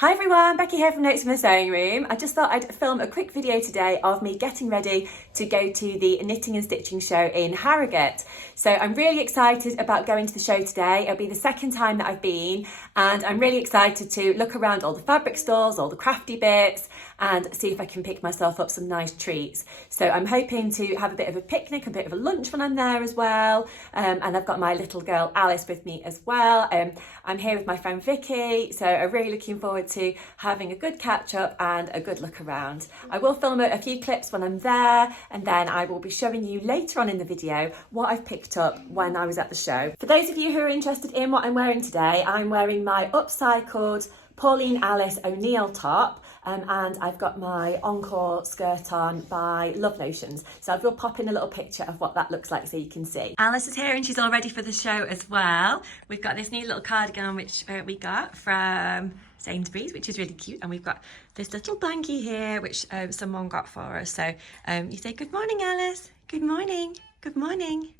Hi everyone, Becky here from Notes from the Sewing Room. I just thought I'd film a quick video today of me getting ready to go to the knitting and stitching show in Harrogate. So I'm really excited about going to the show today. It'll be the second time that I've been, and I'm really excited to look around all the fabric stores, all the crafty bits, and see if I can pick myself up some nice treats. So I'm hoping to have a bit of a picnic, a bit of a lunch when I'm there as well. And I've got my little girl Alice with me as well. I'm here with my friend Vicky, so I'm really looking forward to having a good catch up and a good look around. I will film a few clips when I'm there, and then I will be showing you later on in the video what I've picked up when I was at the show. For those of you who are interested in what I'm wearing today, I'm wearing my upcycled Pauline Alice O'Neill top, and I've got my Encore skirt on by Love Notions. So I will pop in a little picture of what that looks like so you can see. Alice is here and she's all ready for the show as well. We've got this new little cardigan on which we got from Sainsbury's, which is really cute, and we've got this little blankie here which someone got for us. So you say good morning, Alice. Good morning. Good morning.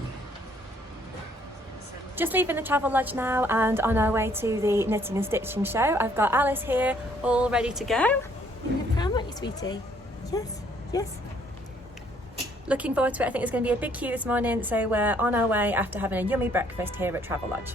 Just leaving the travel lodge now and on our way to the knitting and stitching show. I've got Alice here all ready to go. In the pram, aren't you, sweetie? Yes, yes. Looking forward to it. I think it's going to be a big queue this morning, so we're on our way after having a yummy breakfast here at Travel Lodge.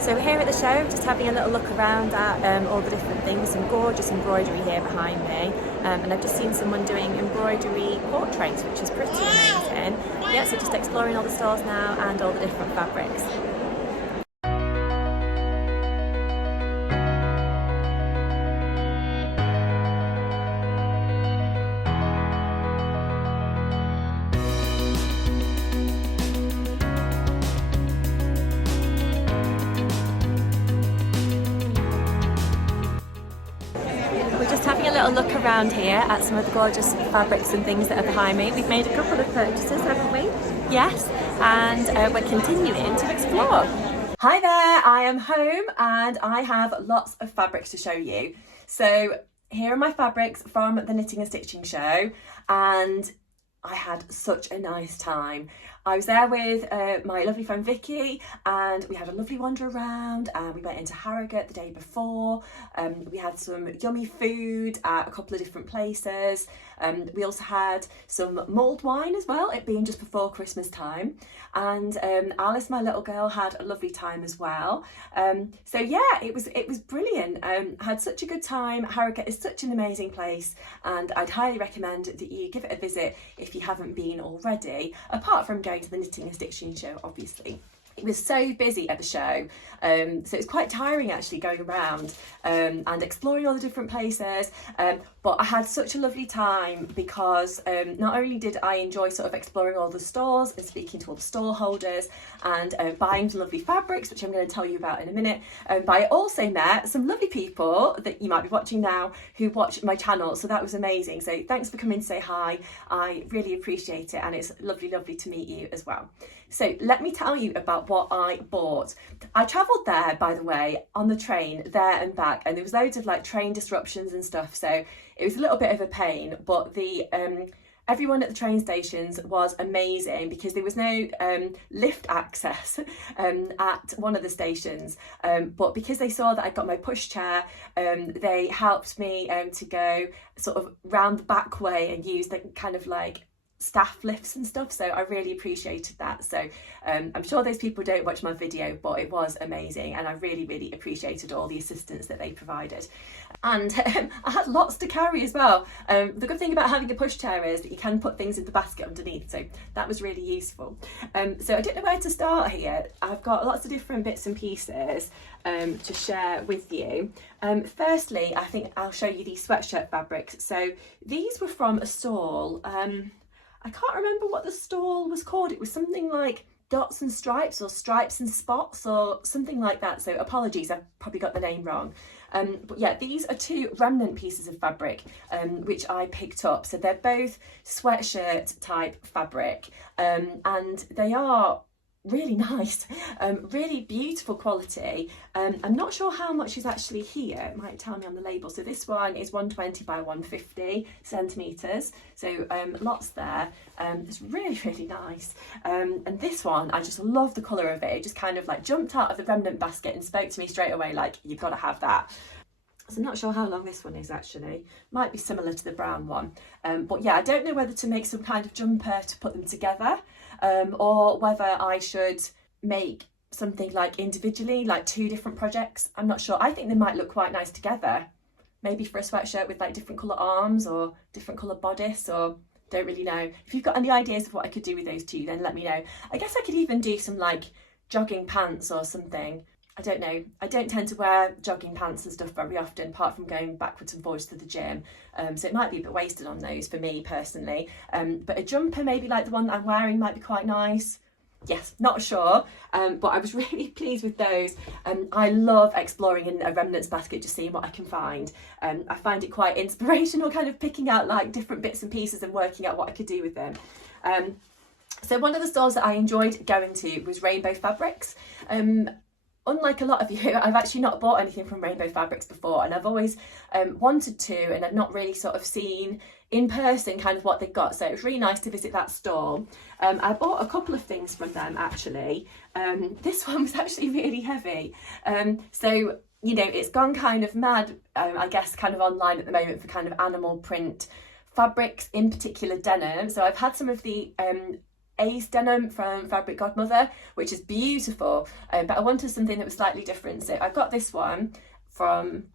So we're here at the show, just having a little look around at all the different things, some gorgeous embroidery here behind me. And I've just seen someone doing embroidery portraits, which is pretty amazing. Yeah, so just exploring all the stores now and all the different fabrics. We're just having a little look around here at some of the gorgeous fabrics and things that are behind me. We've made a couple of purchases, haven't we? Yes, and we're continuing to explore. Hi there, I am home and I have lots of fabrics to show you. So here are my fabrics from the knitting and stitching show, and I had such a nice time. I was there with my lovely friend Vicky, and we had a lovely wander around, and we went into Harrogate the day before. We had some yummy food at a couple of different places. We also had some mulled wine as well, it being just before Christmas time. And Alice, my little girl, had a lovely time as well. So yeah, it was brilliant. I had such a good time. Harrogate is such an amazing place, and I'd highly recommend that you give it a visit if you haven't been already, apart from going to the knitting and stitching show, obviously. It was so busy at the show, so it's quite tiring actually going around and exploring all the different places, but I had such a lovely time because not only did I enjoy sort of exploring all the stores and speaking to all the store holders and buying some lovely fabrics, which I'm going to tell you about in a minute, but I also met some lovely people that you might be watching now who watch my channel, so that was amazing. So thanks for coming to say hi, I really appreciate it, and it's lovely to meet you as well. So let me tell you about what I bought. I travelled there, by the way, on the train there and back, and there was loads of like train disruptions and stuff, so it was a little bit of a pain, but the everyone at the train stations was amazing because there was no lift access at one of the stations, but because they saw that I got my pushchair, they helped me to go sort of round the back way and use the kind of like staff lifts and stuff, so I really appreciated that. So I'm sure those people don't watch my video, but it was amazing, and I really appreciated all the assistance that they provided. And I had lots to carry as well. The good thing about having a pushchair is that you can put things in the basket underneath, so that was really useful. So I don't know where to start here. I've got lots of different bits and pieces to share with you. Firstly, I think I'll show you these sweatshirt fabrics. So these were from a stall. I can't remember what the stall was called. It was something like Dots and Stripes or Stripes and Spots or something like that. So apologies, I've probably got the name wrong. But yeah, these are two remnant pieces of fabric which I picked up. So they're both sweatshirt type fabric, and they are really nice, really beautiful quality. I'm not sure how much is actually here. It might tell me on the label. So this one is 120 by 150 centimeters, so lots there. It's really nice. And this one, I just love the color of it. It just kind of like jumped out of the remnant basket and spoke to me straight away, like, you've got to have that. So I'm not sure how long this one is actually. Might be similar to the brown one. But yeah, I don't know whether to make some kind of jumper to put them together, or whether I should make something like individually, like two different projects. I'm not sure. I think they might look quite nice together. Maybe for a sweatshirt with like different colour arms or different colour bodice, or don't really know. If you've got any ideas of what I could do with those two, then let me know. I guess I could even do some like jogging pants or something. I don't know. I don't tend to wear jogging pants and stuff very often, apart from going backwards and forwards to the gym. So it might be a bit wasted on those for me personally. But a jumper, maybe like the one that I'm wearing, might be quite nice. Yes, not sure. But I was really pleased with those. I love exploring in a remnants basket, just seeing what I can find. I find it quite inspirational, kind of picking out like different bits and pieces and working out what I could do with them. So one of the stores that I enjoyed going to was Rainbow Fabrics. Unlike a lot of you, I've actually not bought anything from Rainbow Fabrics before, and I've always wanted to, and I've not really sort of seen in person kind of what they've got. So it was really nice to visit that store. I bought a couple of things from them actually. This one was actually really heavy. So, you know, it's gone kind of mad, I guess, kind of online at the moment for kind of animal print fabrics, in particular denim. So I've had some of the Ace denim from Fabric Godmother, which is beautiful, but I wanted something that was slightly different. So I got this one from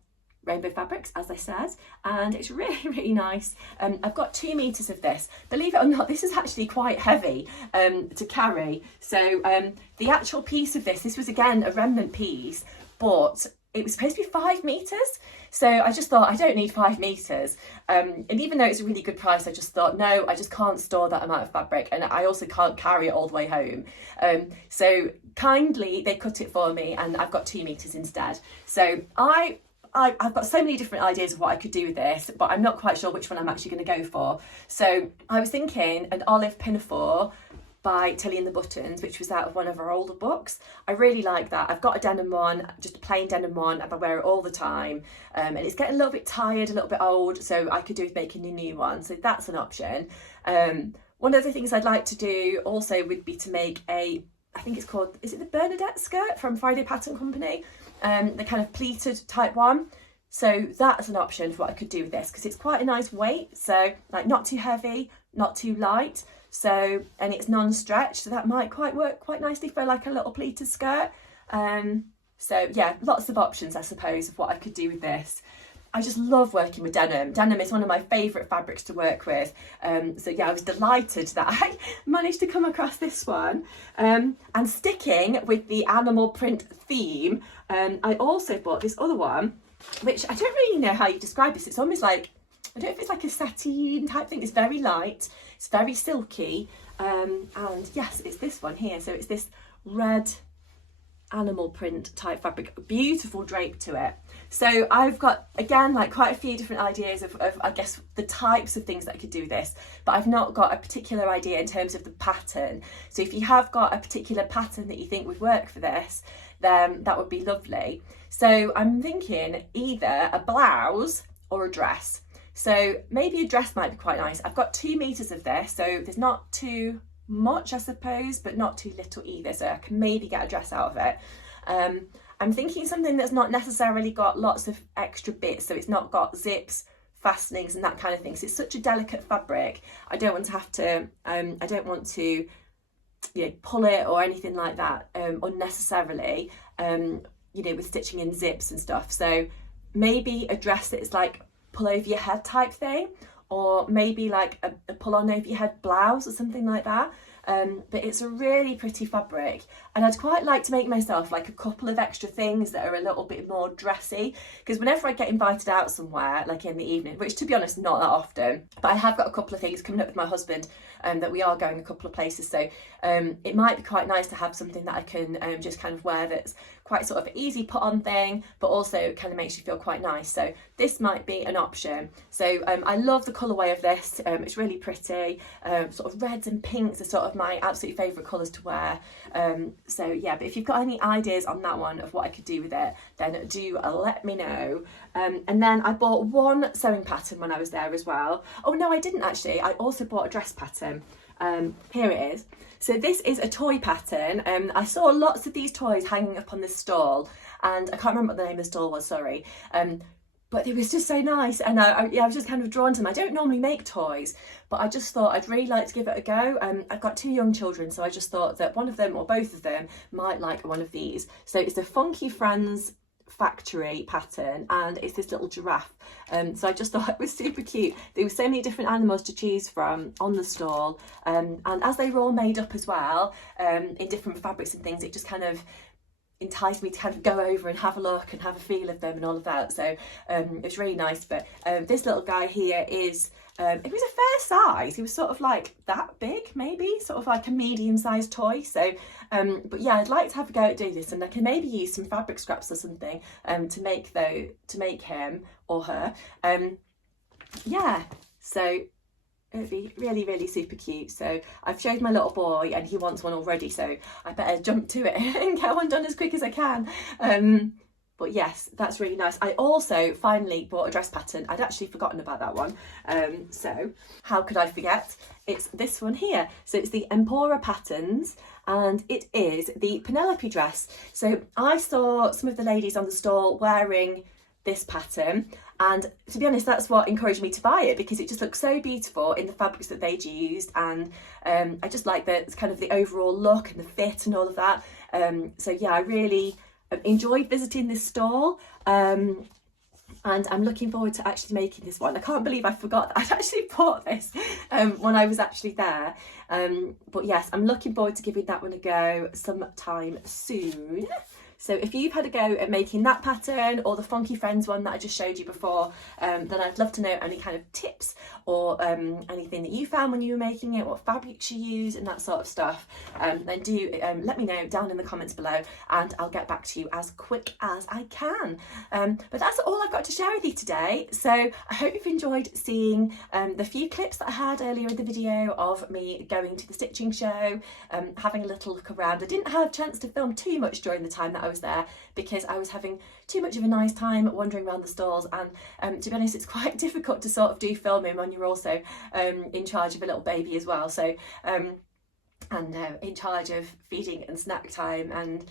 Rainbow Fabrics, as I said, and it's really nice. I've got 2 meters of this. Believe it or not, this is actually quite heavy to carry. So the actual piece of this was again a remnant piece, but it was supposed to be 5 meters. So I just thought, I don't need 5 meters. And even though it's a really good price, I just thought, no, I just can't store that amount of fabric. And I also can't carry it all the way home. So kindly, they cut it for me and I've got 2 meters instead. So I've got so many different ideas of what I could do with this, but I'm not quite sure which one I'm actually going to go for. So I was thinking an olive pinafore by Tilly and the Buttons, which was out of one of our older books. I really like that. I've got a denim one, just a plain denim one, and I wear it all the time. And it's getting a little bit tired, a little bit old, so I could do with making a new one. So that's an option. One of the things I'd like to do also would be to make I think it's called, is it the Bernadette skirt from Friday Pattern Company? The kind of pleated type one. So that's an option for what I could do with this, because it's quite a nice weight. So like not too heavy, not too light. So, and it's non-stretch, so that might work quite nicely for like a little pleated skirt. So yeah, lots of options, I suppose, of what I could do with this. I just love working with denim. Denim is one of my favourite fabrics to work with. So yeah, I was delighted that I managed to come across this one. And sticking with the animal print theme, I also bought this other one, which I don't really know how you describe this. It's almost like, I don't know if it's like a sateen type thing. It's very light, it's very silky, and yes, it's this one here. So it's this red animal print type fabric, beautiful drape to it. So I've got, again, like quite a few different ideas of I guess the types of things that I could do with this, but I've not got a particular idea in terms of the pattern. So if you have got a particular pattern that you think would work for this, then that would be lovely. So I'm thinking either a blouse or a dress. So maybe a dress might be quite nice. I've got 2 meters of this, so there's not too much, I suppose, but not too little either. So I can maybe get a dress out of it. I'm thinking something that's not necessarily got lots of extra bits. So it's not got zips, fastenings and that kind of thing. So it's such a delicate fabric. I don't want to have to, I don't want to, you know, pull it or anything like that unnecessarily, you know, with stitching in zips and stuff. So maybe a dress that is like pull over your head type thing, or maybe like a pull on over your head blouse or something like that. But it's a really pretty fabric, and I'd quite like to make myself like a couple of extra things that are a little bit more dressy, because whenever I get invited out somewhere, like in the evening, which to be honest not that often, but I have got a couple of things coming up with my husband, that we are going a couple of places, so it might be quite nice to have something that I can just kind of wear that's quite sort of easy put on thing, but also kind of makes you feel quite nice. So this might be an option. So I love the colourway of this. It's really pretty. Sort of reds and pinks are sort of my absolute favourite colours to wear. So yeah, but if you've got any ideas on that one of what I could do with it, then do let me know. And then I bought one sewing pattern when I was there as well. Oh no, I didn't actually. I also bought a dress pattern. Here it is. So this is a toy pattern. I saw lots of these toys hanging up on this stall, and I can't remember what the name of the stall was, sorry. But it was just so nice, and I was just kind of drawn to them. I don't normally make toys, but I just thought I'd really like to give it a go. I've got 2 young children, so I just thought that one of them or both of them might like one of these. So it's a Funky Friends factory pattern, and it's this little giraffe. So I just thought it was super cute. There were so many different animals to choose from on the stall, and as they were all made up as well, in different fabrics and things, it just kind of enticed me to kind of go over and have a look and have a feel of them and all of that. So it was really nice. But this little guy here is it was a fair size. He was sort of like that big, maybe sort of like a medium-sized toy. So but yeah, I'd like to have a go at doing this, and I can maybe use some fabric scraps or something to make him or her. Yeah, so it'd be really, really super cute. So I've showed my little boy and he wants one already, so I better jump to it and get one done as quick as I can. But yes, that's really nice. I also finally bought a dress pattern. I'd actually forgotten about that one. So how could I forget? It's this one here. So it's the Empora Patterns, and it is the Penelope dress. So I saw some of the ladies on the stall wearing this pattern, and to be honest, that's what encouraged me to buy it, because it just looks so beautiful in the fabrics that they'd used, and I just like the kind of the overall look and the fit and all of that. So yeah, I really enjoyed visiting this stall, and I'm looking forward to actually making this one. I can't believe I forgot that I'd actually bought this when I was actually there. But yes, I'm looking forward to giving that one a go sometime soon. So if you've had a go at making that pattern or the Funky Friends one that I just showed you before, then I'd love to know any kind of tips or anything that you found when you were making it, what fabrics you use and that sort of stuff. Then do let me know down in the comments below, and I'll get back to you as quick as I can. But that's all I've got to share with you today. So I hope you've enjoyed seeing the few clips that I had earlier in the video of me going to the stitching show, having a little look around. I didn't have a chance to film too much during the time that I was there, because I was having too much of a nice time wandering around the stalls, and to be honest, it's quite difficult to sort of do filming when you're also in charge of a little baby as well, so and in charge of feeding and snack time and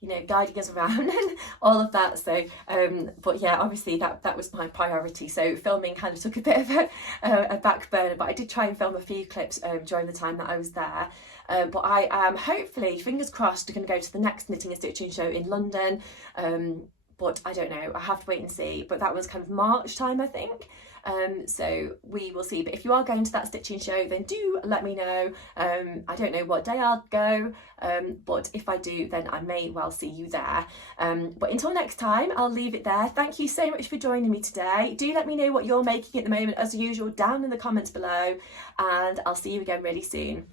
you know, guiding us around and all of that. So but yeah, obviously that was my priority, so filming kind of took a bit of a back burner, but I did try and film a few clips during the time that I was there. But I am hopefully, fingers crossed, going to go to the next knitting and stitching show in London, but I don't know, I have to wait and see. But that was kind of March time, I think. So we will see. But if you are going to that stitching show, then do let me know. I don't know what day I'll go, but if I do, then I may well see you there. But until next time, I'll leave it there. Thank you so much for joining me today. Do let me know what you're making at the moment, as usual, down in the comments below, and I'll see you again really soon.